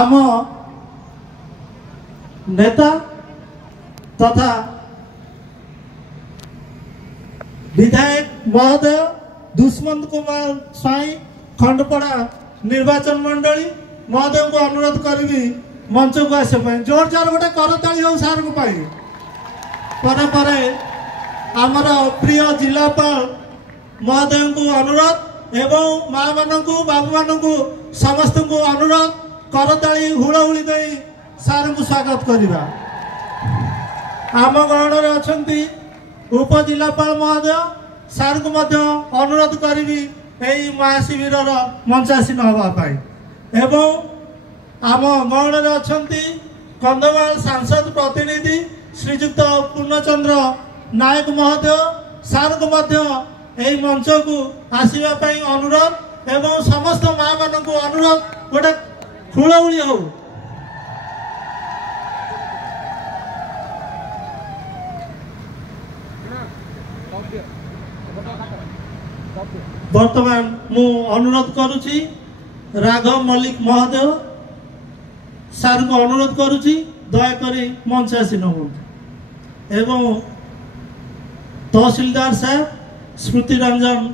आम नेता तथा विधायक महोदय दुष्मंत कुमार स्वाई खंडपड़ा निर्वाचन मंडली महोदय को अनुरोध करी मंच को आसपा जोर जोर गोटे करताली हो सार को पाई पर आमर प्रिय जिलापाल महोदय को अनुरोध एवं माँ मान को बाबू मान को समस्त को अनुरोध करताली हुड़हुड़ी दे सार को स्वागत करवा। आम गहन अच्छा उपजिलापाल महोदय सार को अनुरोध करी यही महाशिविर मंचासीन हाँपाई एवं आम गहन अच्छा कंधमाल सांसद प्रतिनिधि श्रीजुक्त पूर्णचंद्र नायक महोदय सार को यही मंच को आसवाई अनुरोध एवं समस्त माँ मान को अनुरोध गोटे हुड़हुड़ी हो। वर्तमान मु अनुरोध करुची राघव मल्लिक महोदय सार को अनुरोध करुची दयाकोरी मंच आसीन एवं तहसीलदार साहब स्मृति रंजन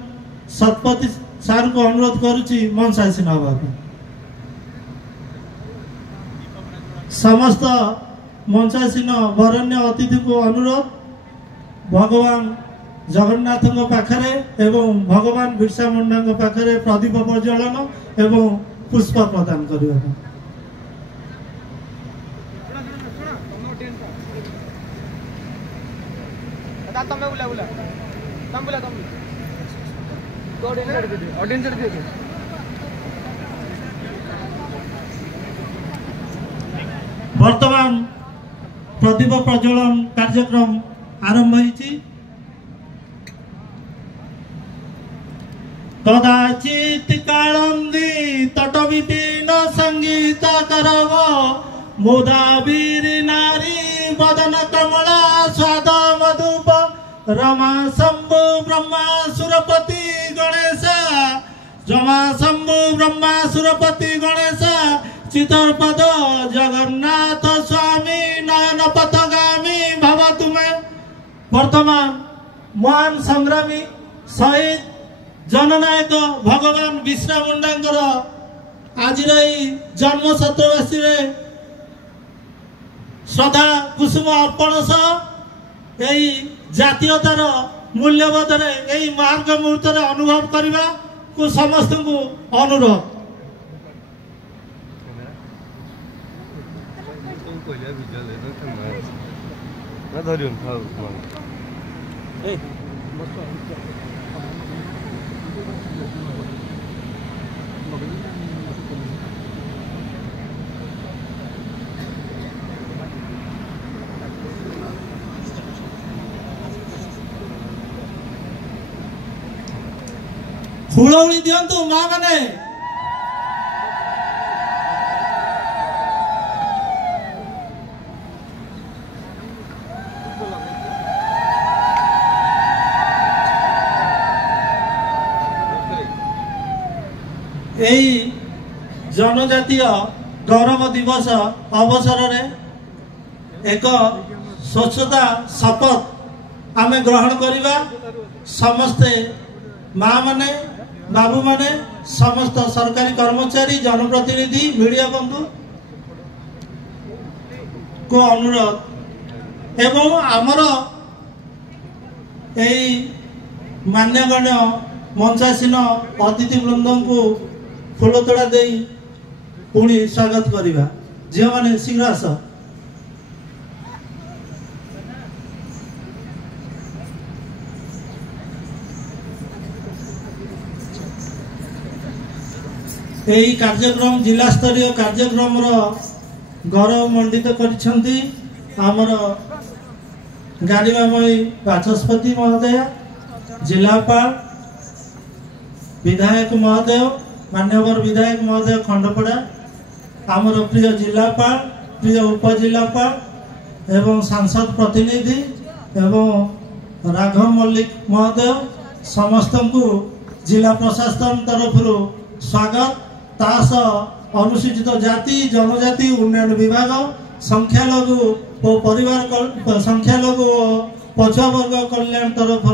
शतपथी सार को अनुरोध करुची मंच आसीन हवा समस्त मंचासीन वरण्य अतिथि को अनुरोध भगवान जगन्नाथ पाखरे एवं भगवान बिरसा मुंडा पाखरे प्रदीप प्रज्वलन एवं पुष्प प्रदान करने वर्तमान प्रदीप प्रज्वलन कार्यक्रम आरंभ होइछि। कदाचित कालंदी तट विपिन संगीत करव मुदावीर नारी बदन कमला स्वाद मधुप रमा शंभु ब्रह्मा सुरपति गणेश जमा शंभु ब्रह्मा सुरपति गणेश चितरपद जगन्नाथ स्वामी नयन पथगामी भव तुमे। वर्तमान महान संग्रामी शहीद जननायक भगवान बिरसा मुंडा आज जन्म शतवार्षिकी रे श्रद्धा कुसुम अर्पण सह यही जातीयतार मूल्यबोध यही मार्ग मुहूर्त अनुभव करने को समस्त को अनुरोध। हुड़हुड़ी दिंतु माँ मैंने यही जनजातीय गौरव दिवस अवसर रे एक स्वच्छता शपथ आमे ग्रहण करिबा समस्ते माँ माने बाबू माने समस्त सरकारी कर्मचारी जनप्रतिनिधि मीडिया बंधु को अनुरोध एवं आमर यही मान्यगण्य मंचासीन अतिथि वृंद को फूलतोड़ा दे पुणी स्वागत करवा झील मैंने शीघ्र आस। यही कार्यक्रम जिला स्तरीय कार्यक्रम गौरव मंडित करिसेंती आमर गाड़ीमामयी बाचस्पति महोदय जिलापाल विधायक महोदय मान्यवर विधायक महोदय खंडपड़ा आमर प्रिय जिलापाल प्रिय उपजिलापाल एवं सांसद प्रतिनिधि एवं राघव मल्लिक महोदय समस्त को जिला प्रशासन तरफ स्वागत तास अनुसूचित जाति जनजाति उन्नयन विभाग संख्यालघु और परिवार संख्यालघु पछुआ वर्ग कल्याण तरफ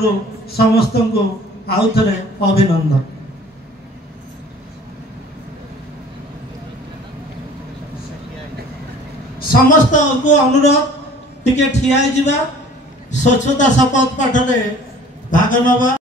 समस्त को आउ थे अभिनंदन। समस्त को अनुरोध टिके ठिया स्वच्छता शपथ पाठ में भाग नवा।